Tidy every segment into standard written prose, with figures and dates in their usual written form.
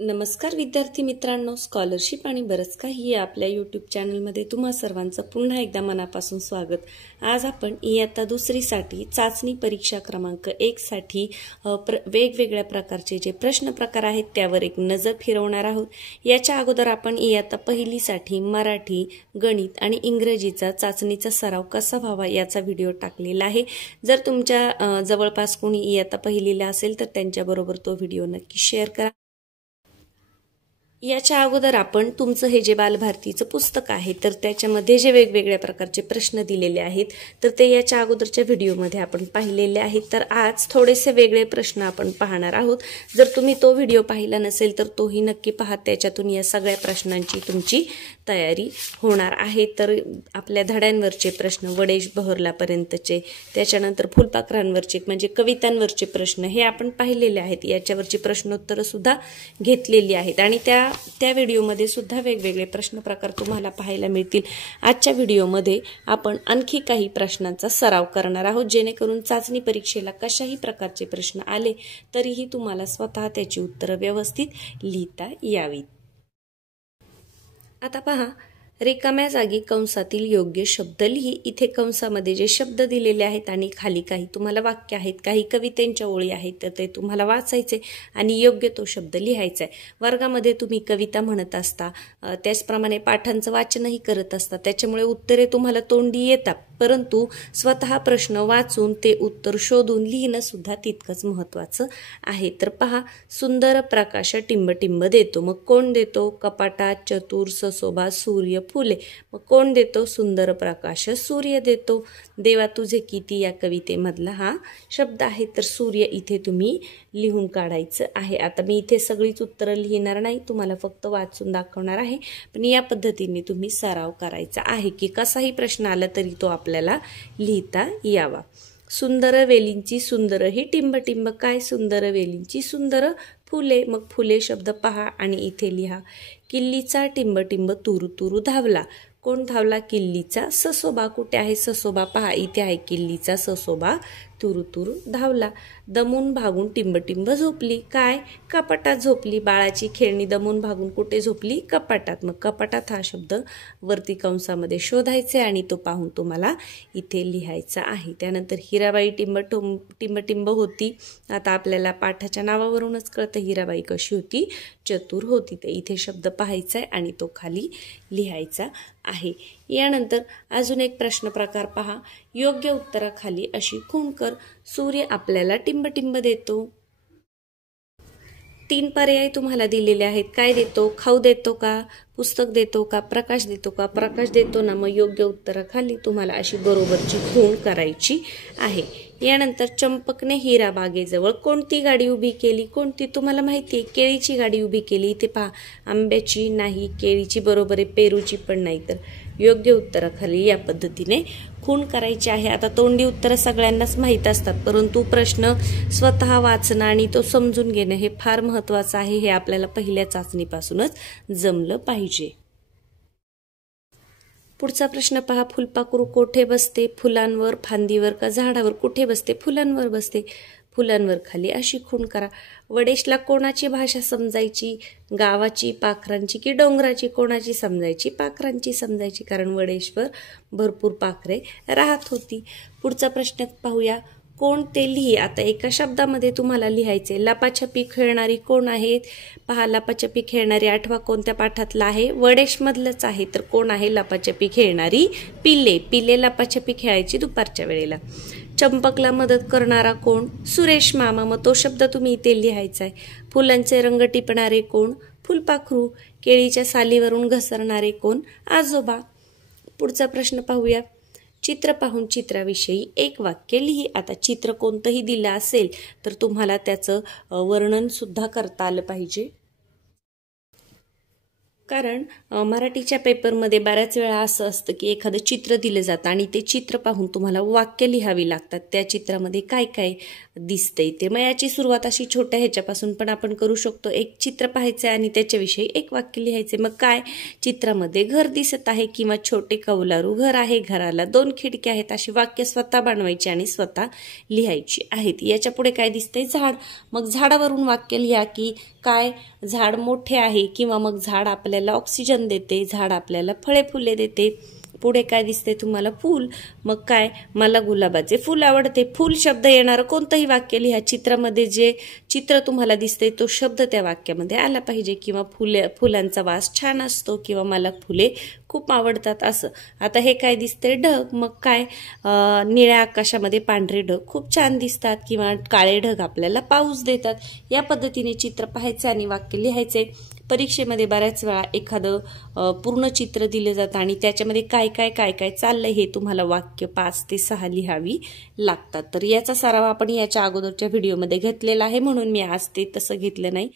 नमस्कार विद्यार्थी मित्रांनो, स्कॉलरशिप आणि बरंच काही या आपल्या यूट्यूब चॅनलमध्ये तुम्हा सर्वांचं पुन्हा एकदा मनापासून स्वागत। आज आपण इयत्ता दुसरीसाठी चाचणी परीक्षा क्रमांक 1 साठी वेगवेगळ्या प्रकारचे जे प्रश्न प्रकार आहेत त्यावर एक नजर फिरवणार आहोत। याच्या अगोदर आपण इयत्ता पहिलीसाठी मराठी, गणित आणि इंग्रजीचा चाचणीचा सराव कसा व्हावा याचा व्हिडिओ टाकलेला आहे। जर तुमच्या जवळपास कोणी इयत्ता पहिलीला असेल तर त्यांच्याबरोबर तो व्हिडिओ नक्की शेअर करा। याच्या अगोदर आपण तुमचं हे जे बालभारतीचं पुस्तक आहे तर त्याच्यामध्ये जे वेगवेगळ्या प्रकारचे प्रश्न दिलेले आहेत तर ते याच्या अगोदरच्या व्हिडिओमध्ये आपण पाहिलेले आहेत। तर आज थोडेसे वेगळे प्रश्न आपण पाहणार आहोत। जर तुम्ही तो व्हिडिओ पाहिला नसेल तर तोही नक्की पहा, त्याच्यातून या सगळ्या प्रश्नांची तुमची तयारी होणार आहे। तर आपल्या धड्यांवरचे प्रश्न वडेश बहरलापर्यंतचे, त्याच्यानंतर फुलपाखरांवरचे म्हणजे कवितांवरचे प्रश्न हे आपण पाहिलेले आहेत। याच्यावरची प्रश्नोत्तरं सुद्धा घेतलेली आहेत आणि त्या व्हिडिओमध्ये सुद्धा वेगवेगळे प्रश्न प्रकार तुम्हाला पाहायला मिळतील। आजच्या व्हिडिओमध्ये आपण आणखी काही प्रश्नांचा सराव करणार आहोत, जेणेकरून चाचणी परीक्षेला कशाही प्रकारचे प्रश्न आले तरीही तुम्हाला स्वतः त्याची उत्तरे व्यवस्थित लिहिता यावीत। आता पहा, रिकाम्या जागी कंसातील योग्य शब्द लिही। इथे कंसामध्ये जे शब्द दिलेले आहेत आणि खाली काही तुम्हाला वाक्य आहेत, काही कवितेच्या ओळी आहेत, तर ते तुम्हाला वाचायचे आणि योग्य तो शब्द लिहायचा आहे। वर्गामध्ये तुम्ही कविता म्हणत असता, त्याचप्रमाणे पाठांचं वाचनही करत असता, त्याच्यामुळे उत्तरे तुम्हाला तोंडी येतात, परंतु स्वतः प्रश्न वाचून ते उत्तर शोधून लिहिणं सुद्धा तितकंच महत्त्वाचं आहे। तर पहा, सुंदर प्रकाश टिंबटिंब देतो, मग कोण देतो? कपाटात चतुर ससोबा सूर्य फुले, मग कोण देतो? सुंदर प्रकाश सूर्य देतो। देवा तुझे किती या कवितेमधला हा शब्द आहे, तर सूर्य इथे तुम्ही लिहून काढायचं आहे। आता मी इथे सगळीच उत्तरं लिहिणार नाही, तुम्हाला फक्त वाचून दाखवणार आहे, पण या पद्धतीने तुम्ही सराव करायचा आहे की कसाही प्रश्न आला तरी तो आपल्याला लिहिता यावा। सुंदर वेलींची सुंदर ही टिंबटिंब, काय? सुंदर वेलींची सुंदर फुले, मग फुले शब्द पहा आणि इथे लिहा। किल्लीचा टिंबटिंब तुरु तुरु धावला, कोण धावला? किल्लीचा ससोबा, कुठे आहे ससोबा? पहा इथे आहे किल्लीचा ससोबा तुरु तुरु धावला। दमून भागून टिंबटिंब झोपली, काय? कपाटात झोपली। बाळाची खेळणी दमून भागून कुठे झोपली? कपाटात, मग कपाटात हा शब्द वरती कंसामध्ये शोधायचे आणि तो पाहून तुम्हाला इथे लिहायचा आहे। त्यानंतर हिराबाई टिंबटिंब होती। आता आपल्याला पाठाच्या नावावरूनच कळतं हिराबाई कशी होती? चतुर होती। तर इथे शब्द पाहायचा आहे आणि तो खाली लिहायचा आहे। यानंतर अजून एक प्रश्न प्रकार पहा, योग्य उत्तराखाली अशी खूण कर। सूर्य आपल्याला टिंबटिंब देतो। 3 पर्याय तुम्हाला दिलेले आहेत, काय देतो? खाऊ देतो का? पुस्तक देतो का? प्रकाश देतो का? प्रकाश देतो ना, मग योग्य उत्तराखाली तुम्हाला अशी बरोबरची खूण करायची आहे। यानंतर चंपकने हिरा बागेजवळ कोणती गाडी उभी केली? कोणती? तुम्हाला माहिती आहे, केळीची गाडी उभी केली। इथे पहा, आंब्याची नाही, केळीची बरोबर आहे, पेरूची पण नाही, तर योग्य उत्तराखाली या पद्धतीने खूण करायची आहे। आता तोंडी उत्तर सगळ्यांनाच माहीत असतात, परंतु प्रश्न स्वतः वाचणं आणि तो समजून घेणं हे फार महत्त्वाचं आहे। हे आपल्याला पहिल्या चाचणीपासूनच जमलं पाहिजे। पुढचा प्रश्न पहा, फुलपाखरू कोठे बसते? फुलांवर, फांदीवर का झाडावर? कुठे बसते? फुलांवर बसते। फुलांवर खाली अशी खूण करा। वडेशला कोणाची भाषा समजायची? गावाची, पाखरांची की डोंगराची? कोणाची समजायची? पाखरांची समजायची, कारण वडेशवर भरपूर पाखरे राहत होती। पुढचा प्रश्न पाहूया, कोण ते लिही। आता एका शब्दामध्ये तुम्हाला लिहायचे। लपाछपी खेळणारी कोण आहेत? पहा, लपाछपी खेळणारी आठवा कोणत्या पाठातला आहे? वडेशमधलंच आहे, तर कोण आहे लपाछपी खेळणारी? पिले। पिले लपाछपी खेळायची दुपारच्या वेळेला। चंपकला मदत करणारा कोण? सुरेश मामा, मग तो शब्द तुम्ही इथे लिहायचा आहे। फुलांचे रंग टिपणारे कोण? फुलपाखरू। केळीच्या सालीवरून घसरणारे कोण? आजोबा। पुढचा प्रश्न पाहूया, चित्र पाहून चित्राविषयी एक वाक्य लिही। आता चित्र कोणतंही दिलं असेल तर तुम्हाला त्याचं वर्णन सुद्धा करता आलं पाहिजे। कारण मराठीच्या पेपरमध्ये बऱ्याच वेळा असं असतं की एखादं चित्र दिलं जातं आणि ते चित्र पाहून तुम्हाला वाक्य लिहावी लागतात. त्या चित्रामध्ये काय काय दिसतंय ते. मग याची सुरुवात अशी छोट्या ह्याच्यापासून पण आपण करू शकतो. एक चित्र पाहायचं आणि त्याच्याविषयी एक वाक्य लिहायचे. मग काय चित्रामध्ये घर दिसत आहे किंवा छोटे कौलारू घर आहे, घराला 2 खिडक्या आहेत, अशी वाक्य स्वतः बनवायची आणि स्वतः लिहायची आहेत. याच्या पुढे काय दिसतंय झाड. मग झाडावरून वाक्य लिहा की काय झाड मोठे आहे किंवा मग झाड आपल्याला ऑक्सिजन देते, झाड आपल्याला फळे फुले देते. पुढे काय दिसते तुम्हाला फूल. मग काय मला गुलाबाचे फूल आवडते. फूल शब्द येणारं कोणतंही वाक्य लिहा. चित्रामध्ये जे चित्र तुम्हाला दिसते तो शब्द त्या वाक्यामध्ये आला पाहिजे. किंवा फुलांचा वास छान असतो किंवा मला फुले खूप आवडतात असं. आता हे काय दिसते ढग. मग काय निळ्या आकाशामध्ये पांढरे ढग खूप छान दिसतात किंवा काळे ढग आपल्याला पाऊस देतात. या पद्धतीने चित्र पाहायचे आणि वाक्य लिहायचे. परीक्षेमध्ये बऱ्याच वेळा एखादं पूर्ण चित्र दिलं जातं आणि त्याच्यामध्ये काय काय काय काय चाललंय हे तुम्हाला वाक्य 5 ते 6 लिहावी लागतात. तर याचा सराव आपण याच्या अगोदरच्या व्हिडिओमध्ये घेतलेला आहे म्हणून मी आज ते तसं घेतलं नाही.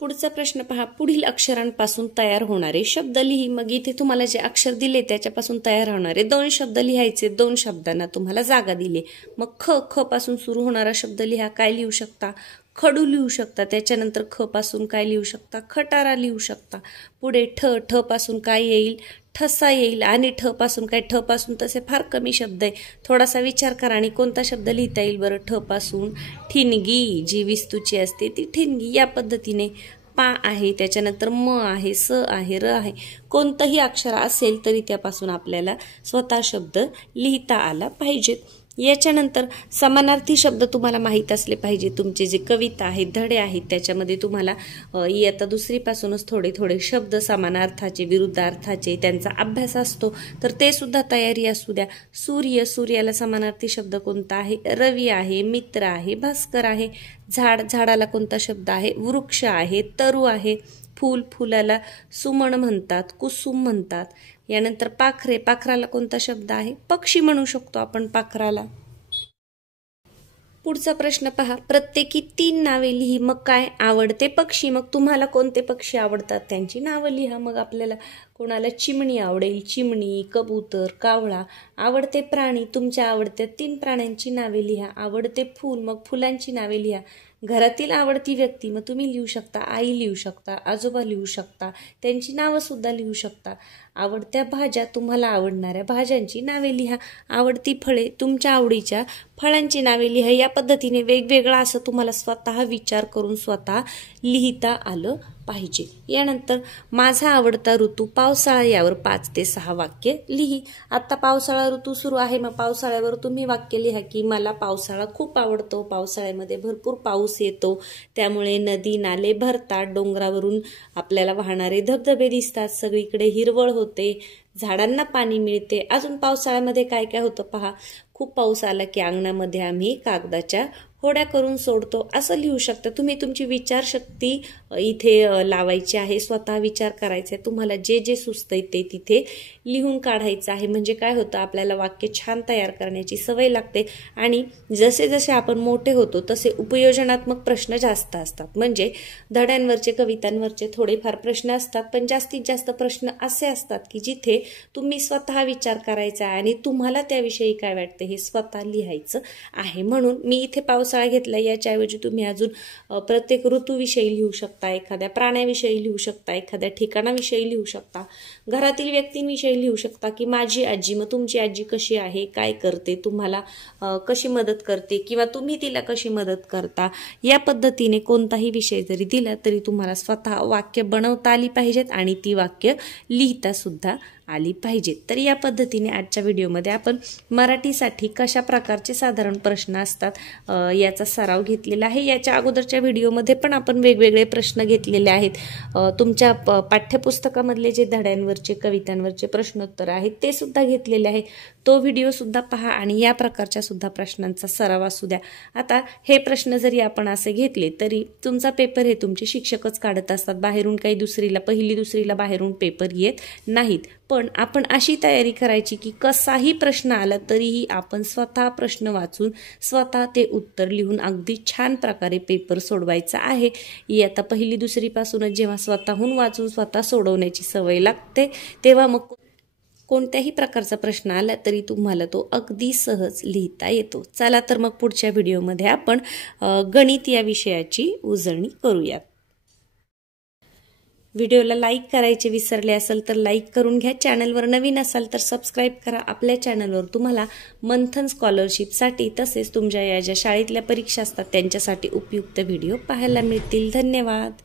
पुढचा प्रश्न पहा. पुढील अक्षरांपासून तयार होणारे शब्द लिही. मग इथे तुम्हाला जे अक्षर दिले त्याच्यापासून तयार होणारे 2 शब्द लिहायचे. 2 शब्दांना तुम्हाला जागा दिली. मग ख पासून सुरू होणारा शब्द लिहा. काय लिहू शकता? खडू लिहू शकता. त्याच्यानंतर ख पासून काय लिहू शकता? खटारा लिहू शकता. पुढे ठ पासून काय येईल? ठसा येईल. आणि ठ पासून काय? ठ पासून तसे फार कमी शब्द आहे. थोडासा विचार करा आणि कोणता शब्द लिहिता येईल बरं? ठ पासून ठिणगी, जी विस्तूची असते ती ठिणगी. या पद्धतीने पा आहे, त्याच्यानंतर म आहे, स आहे, र आहे. कोणतंही अक्षर असेल तरी त्यापासून आपल्याला स्वतः शब्द लिहिता आला पाहिजेत. याच्यानंतर समानार्थी शब्द तुम्हाला माहीत असले पाहिजे. तुमचे जे कविता आहेत, धडे आहेत त्याच्यामध्ये तुम्हाला इयत्ता 2री पासूनच थोडे थोडे शब्द समानार्थाचे, विरुद्धार्थाचे त्यांचा अभ्यास असतो. तर ते सुद्धा तयारी असू द्या. सूर्य, सूर्याला समानार्थी शब्द कोणता आहे? रवी आहे, मित्र आहे, भास्कर आहे. झाड, झाडाला कोणता शब्द आहे? वृक्ष आहे, तरु आहे. फूल, फुलाला सुमन म्हणतात, कुसुम म्हणतात. यानंतर पाखरे, पाखराला कोणता शब्द आहे? पक्षी म्हणू शकतो आपण पाखराला. पुढचा प्रश्न पहा. प्रत्येकी 3 नावे लिही. मग काय? आवडते पक्षी. मग तुम्हाला कोणते पक्षी आवडतात त्यांची नावं लिहा. मग आपल्याला कोणाला चिमणी आवडेल, चिमणी, कबूतर, कावळा. आवडते प्राणी, तुमच्या आवडत्या 3 प्राण्यांची नावे लिहा. आवडते फूल, मग फुलांची नावे लिहा. घरातील आवडती व्यक्ती, मग तुम्ही लिहू शकता आई लिहू शकता, आजोबा लिहू शकता, त्यांची नावं सुद्धा लिहू शकता. आवडत्या भाज्या, तुम्हाला आवडणाऱ्या भाज्यांची नावे लिहा. आवडती फळे, तुमच्या आवडीच्या फळांची नावे लिहा. या पद्धतीने वेगवेगळा असं तुम्हाला स्वतः विचार करून स्वतः लिहिता आलं पाहिजे. यानंतर माझा आवडता ऋतू पावसाळा, यावर 5 ते 6 वाक्य लिही. आता पावसाळा ऋतू सुरू आहे, मग पावसाळ्यावर तुम्ही वाक्य लिहा की मला पावसाळा खूप आवडतो. पावसाळ्यामध्ये भरपूर पाऊस येतो, त्यामुळे नदी नाले भरतात, डोंगरावरून आपल्याला वाहणारे धबधबे दिसतात, सगळीकडे हिरवळ होते, झाडांना पाणी मिळते. अजून पावसाळ्यामध्ये काय काय होतं पहा. खूप पाऊस आला की अंगणामध्ये आम्ही कागदाच्या होड्या करून सोडतो, असं लिहू शकता तुम्ही. तुमची विचारशक्ती इथे लावायची आहे, स्वतः विचार करायचा आहे. तुम्हाला जे जे सुचतंय ते तिथे लिहून काढायचं आहे. म्हणजे काय होतं, आपल्याला वाक्य छान तयार करण्याची सवय लागते. आणि जसे जसे आपण मोठे होतो तसे उपयोजनात्मक प्रश्न जास्त असतात. म्हणजे धड्यांवरचे, कवितांवरचे थोडेफार प्रश्न असतात, पण जास्तीत जास्त प्रश्न असे असतात की जिथे तुम्ही स्वतः विचार करायचा आहे आणि तुम्हाला त्याविषयी काय वाटतं हे स्वतः लिहायचं आहे. म्हणून मी इथे पावसाळा घेतला. याच्याऐवजी तुम्ही अजून प्रत्येक ऋतूविषयी लिहू शकता, एखाद्या प्राण्याविषयी लिहू शकता, एखाद्या ठिकाणाविषयी लिहू शकता, घरातील व्यक्तींविषयी लिहू शकता की माझी आजी, मग तुमची आजी कशी आहे, काय करते, तुम्हाला कशी मदत करते किंवा तुम्ही तिला कशी मदत करता. या पद्धतीने कोणताही विषय जरी दिला तरी तुम्हाला स्वतः वाक्य बनवता आली पाहिजेत आणि ती वाक्य लिहिता सुद्धा आली पाहिजेत. तर या पद्धतीने आजच्या व्हिडिओमध्ये आपण मराठीसाठी कशा प्रकारचे साधारण प्रश्न असतात याचा सराव घेतलेला आहे. याच्या अगोदरच्या व्हिडिओमध्ये पण आपण वेगवेगळे प्रश्न घेतलेले आहेत. तुमच्या पाठ्यपुस्तकामधले जे धड्यांवरचे, कवितांवरचे प्रश्नोत्तर आहेत ते सुद्धा घेतलेले आहे. तो व्हिडिओ सुद्धा पहा आणि या प्रकारच्या सुद्धा प्रश्नांचा सराव असू द्या. आता हे प्रश्न जरी आपण असे घेतले तरी तुमचा पेपर हे तुमचे शिक्षकच काढत असतात. बाहेरून काही 2रीला, 1ली 2रीला बाहेरून पेपर येत नाहीत. पण आपण अशी तयारी करायची की कसाही प्रश्न आला तरीही आपण स्वतः प्रश्न वाचून स्वतः ते उत्तर लिहून अगदी छान प्रकारे पेपर सोडवायचा आहे। इयत्ता पहिली दुसरीपासूनच जेव्हा स्वतःहून वाचून स्वतः सोडवण्याची सवय लागते तेव्हा मग कोणत्याही प्रकारचा प्रश्न आला तरी तुम्हाला तो अगदी सहज लिहिता येतो। चला तर मग पुढच्या व्हिडिओमध्ये आपण गणित या विषयाची उजळणी करूयात। व्हिडिओला लाईक करायचे विसरले असेल तर लाईक करून घ्या। चॅनलवर नवीन असाल तर सबस्क्राईब करा। आपल्या चॅनलवर तुम्हाला मंथन स्कॉलरशिपसाठी तसेच तुमच्या या ज्या शाळेतल्या परीक्षा असतात त्यांच्यासाठी उपयुक्त व्हिडिओ पाहायला मिळतील। धन्यवाद।